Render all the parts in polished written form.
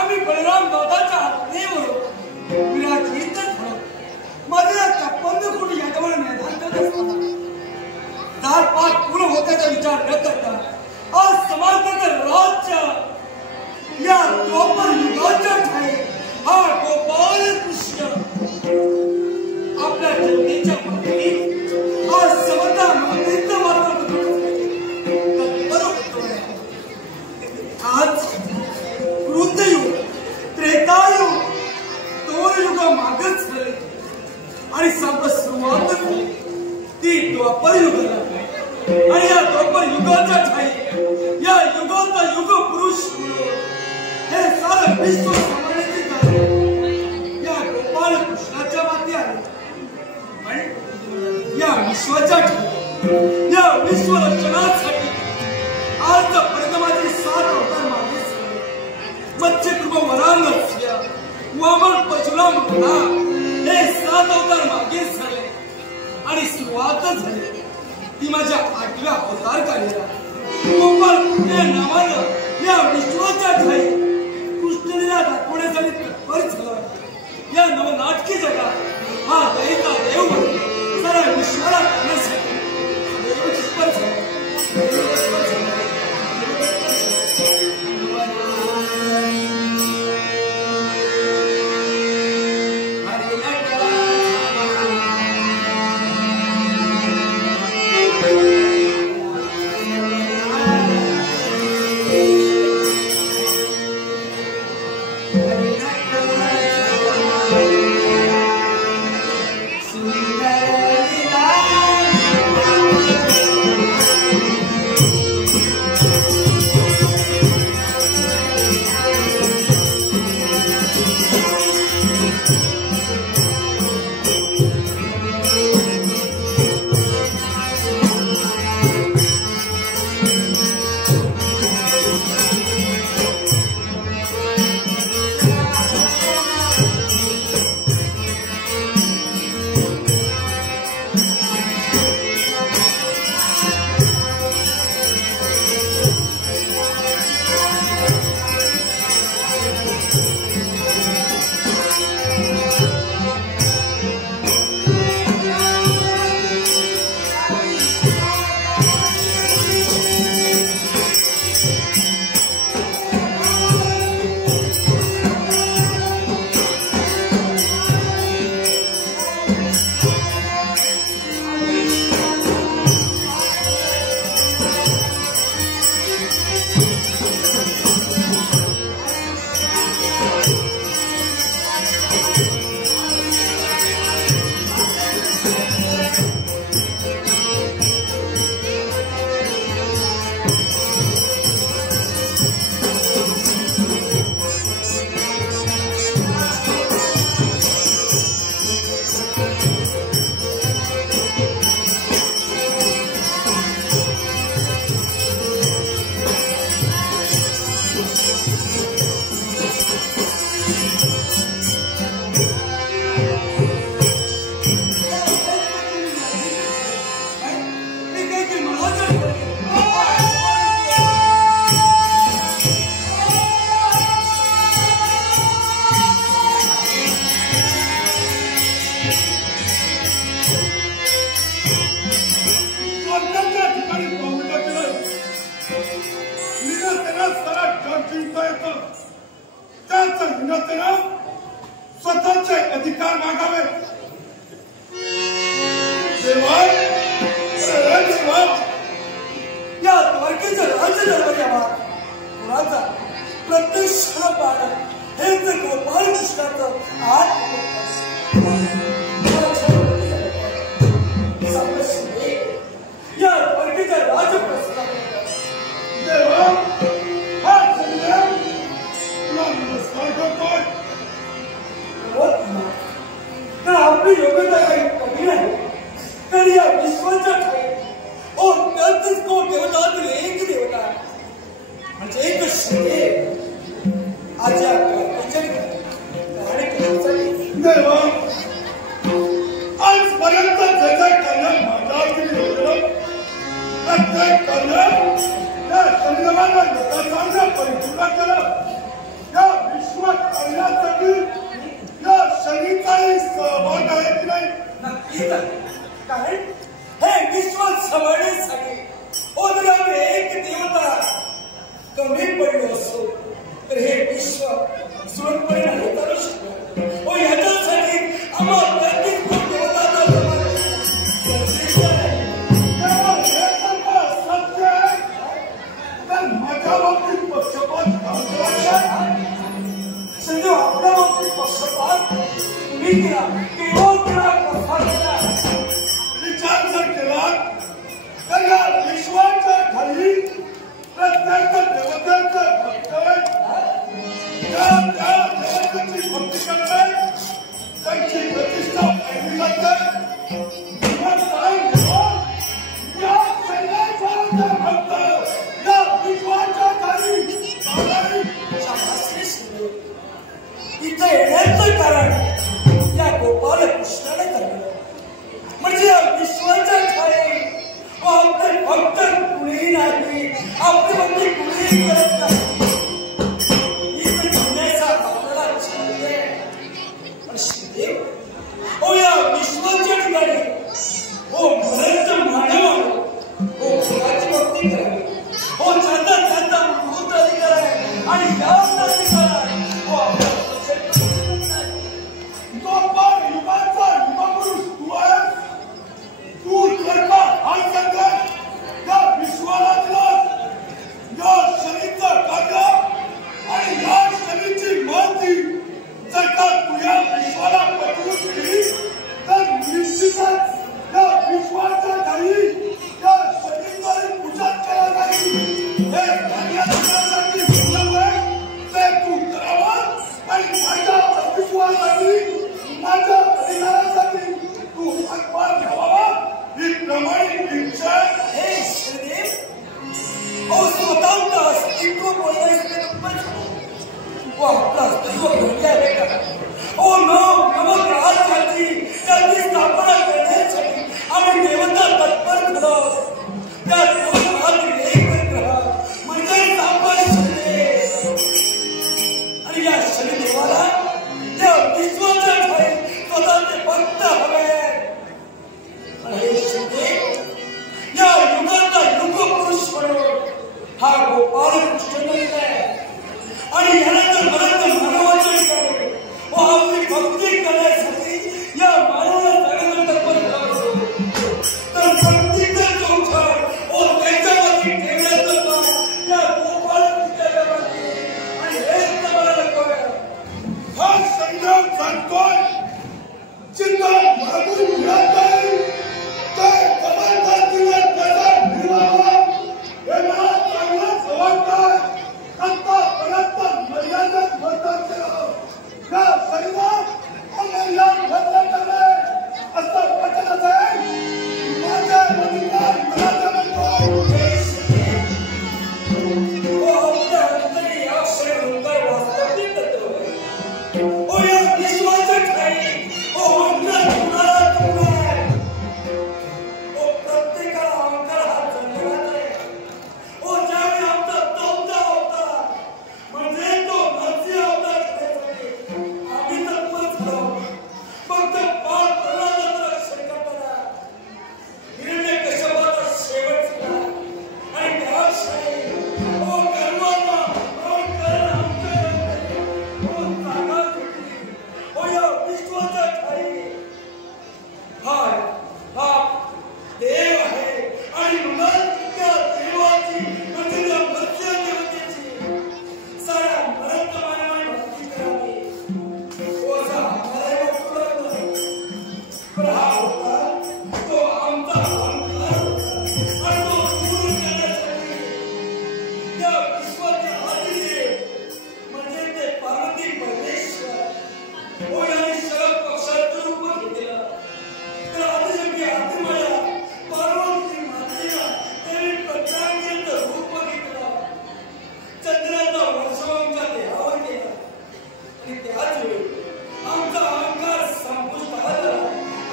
आम्ही बलराम दादाच्या आज्ञेवर विराजित झालो. माझ्या चप्पल कुठे यादवळ मैदान करत असताना 4-5 पूर्ण होत्याचा विचार न करता आज समाजाचं राज्य या द्वापर युगाच्या ठाई हा गोपाल कृष्ण आपल्या जनतेच्या मध्ये आज समता मातेचं वातावरण आज कृतयुग त्रेतायुग 2 युग मागच झाले आणि सुरुवात झाली ती द्वापर युगाला. आणि या द्वापर युगाच्या ठाई या युगाचा युग पुरुष हे सारं विश्व सांभाळण्याचे कार्य या गोपाल कृष्णाच्या मागे आहे. पण या विश्वाच्या ठाई या विश्व रक्षणासाठी आज परिणामाचे 7 अवतार मागे मत्स्यकृपा वरांगस्य वामन परशुराम हे 7 अवतार मागे झाले आणि सुरुवात झाली ती माझ्या 8व्या अवतार कार्याला. गोपाल या नावानं या विश्वाच्या ठाई कृष्णलीला दाखवण्यासाठी तत्पर झाला. या नवनाटकी जगात हा दैता देव म्हणून साऱ्या विश्वाला करण्यासाठी देव तत्पर झाला. स्वतःचे अधिकार मागावे. या द्वारकेचं राज्य दरबार कुणाचा प्रत्यक्ष पालन हेच गोपाल कृष्णाचं या द्वारकेच्या राजप्रसाद देवा हा तुला नमस्कार करतोय. तर आपली योग्यता काही कमी नाही तर या विश्वाच्या ठाई त्यातच को देवतातील एक देवता म्हणजे एक श्रेय आज या देवा आजपर्यंत जे काही कल्याण माझ्यावर केले होतं ते कल्याण त्या चंद्रमाला लोकांना परिपूर्ण केलं. या कारण हे विश्व समजण्यासाठी ओदरात एक देवता कमी पडलो असो तर हे विश्व सुरळीतपणे नाही चालू शकत. ओ याच्यासाठी आम्हाला प्रत्येक देवताचा गरजेचं आहे. सत्य आहे तर माझ्या बाबतीत पक्षपात संजू आपल्या बाबतीत पक्षपात तुम्ही केला केवळ केला विचार जर केला तर या विश्वाच्या खाली प्रत्येक देवतेचं भक्त त्या देवतेची भक्ती करणे त्यांची प्रतिष्ठा पाहिली जाते. या सैन्याचा भक्त या विश्वाच्या खाली इथे येण्याचं कारण या गोपाल कृष्णाने ठरवलं. म्हणजे या विश्वाच्या छाये आपले भक्त कुणीही नाही, आपली भक्ती कुणीही करत नाही. इथे ठेवण्याचा आपल्याला छाये पण श्रीदेव ओ या विश्वाच्या ठिकाणी ओ भरत मानव ओ फुलाची भक्ती करावी. ओ जाता जाता भूत अधिकार आहे आणि या अधिकार ओ आपल्या गोपाल युगाचा युगपुरुष तू आहेस. तू करता हा संघर्ष या विश्वाला दिलास. या शरीरचं कार्य आणि या शरीरची माहिती जर का तू या विश्वाला पटवून दिली तर निश्चितच या विश्वाच्या काही या शरीराची पूजा केला जाईल. हे कार्यासाठी सुलभ आहे ते तू करावं आणि माझ्या अस्तित्वासाठी माझ्या अधिकारासाठी तू हातभार घ्यावा ही प्रमाणित इच्छा आहे. हे श्रीदेव ओ स्वतःचं अस्तित्व बोलायचं ओ आपलं अस्तित्व बोलल्या बेटा ओ नमक राजसाठी त्याची स्थापना करण्यासाठी आम्ही देवता तत्पर झालो. त्या देवतातील एक ग्रह म्हणजे सापाई शनिदेव आणि या शनिदेवाला या विश्वाच्या ठाई स्वतःचे भक्त हवे. हे शनिदेव या युगाचा युगपुरुष म्हणून हा गोपाल कृष्ण आहे आणि यानंतर मरत मानवाच्या ठिकाणी व आपली भक्ती करण्यासाठी या मानवाला जगाला तत्पर झाला तर भक्तीचं चौथार व त्याच्यावरती ठेवण्याचं काम या गोपाल कृष्णाच्या मागे आणि हेच तुम्हाला नको. हा संयोग सांगतोय जिथं मागून मिळत नाही ते जबरदस्तीने त्याचा मिळवावा हे मला चांगलं समजतंय. आतापर्यंत मर्यादित वर्तन केलं या शरीरात अमर्याद वर्तन करणे असं वाटत असेल माझ्या अधिकार मला म्हणतो. ओ आपल्या अंतरी या क्षणी वास्तविक तत्व आहे. ओ या विश्वाच्या ठाई ओ अंतर कुणाला आहे. ओ प्रत्येकाला अंतर हा जन्मलाच आहे. ओ ज्यावेळी आमचा चौथा होता म्हणजे तो नरसी अवतार करण्यासाठी आम्ही तत्पर झालो. फक्त पार प्रल्हादाचं रक्षण करताना हिरण्यकश्यपाचा शेवट झाला आणि त्या क्षणी ओ गर्वाला ओ जागा घेतली. ओ या विश्वाच्या ठाई हाय हा देव आहे आणि म्हणून त्या देवाची म्हणजे त्या मत्स्य देवतेची साऱ्या मरत मानवाने भक्ती करावी. ओझा आम्हाला वाटू लागला पण हा होता तो आमचा अहंकार होता आणि तो दूर करण्यासाठी या विश्वाचे आदिदेव म्हणजे ते पार्वती परमेश्वर ओ यांनी शरद पक्षाचं रूप घेतलं. तर आदिशक्ती आदिमाया पार्वती मातेला त्यांनी प्रत्यांगिचं रूप घेतलं. चंद्राचा वर्षाव आमच्या देहावर केला आणि त्याच वेळी आमचा अहंकार संपुष्ट आला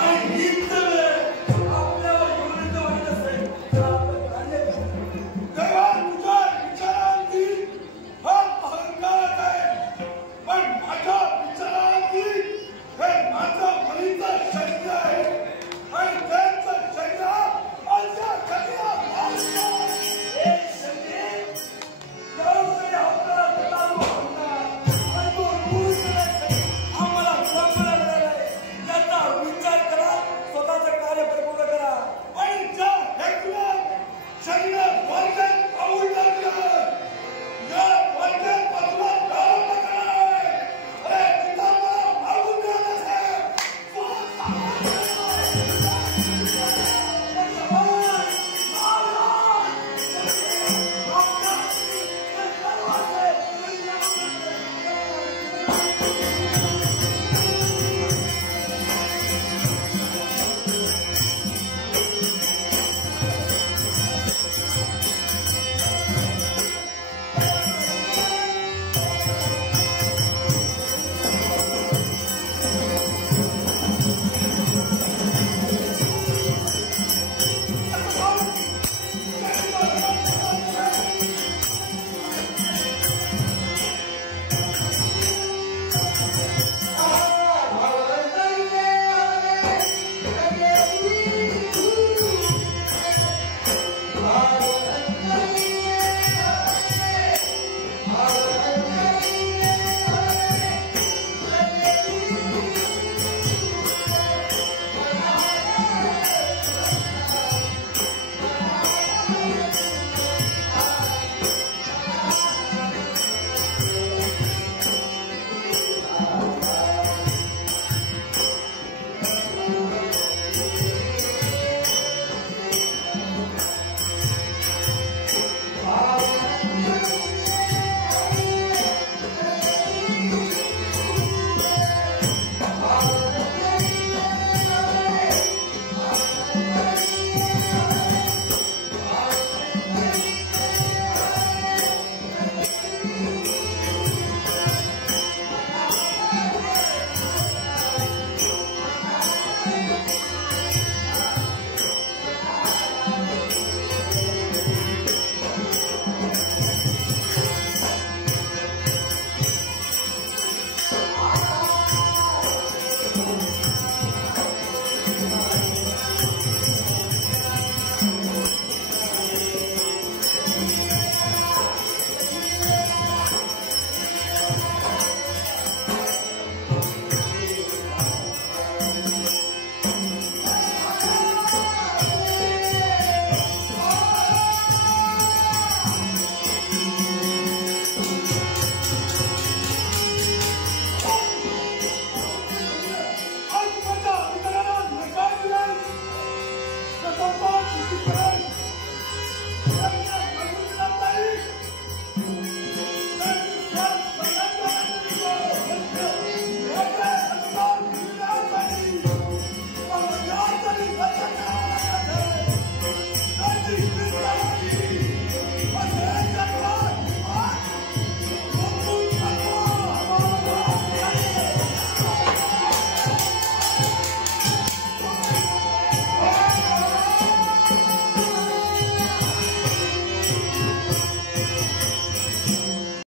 आणि हीच वेळ आपल्यावर एवढं वाटत असेल तर आपण मान्य करू. तेव्हा तुझ्या विचारांती हा अहंकार आहे पण माझ्या विचारांती हे माझं बलीचं शक्य आहे.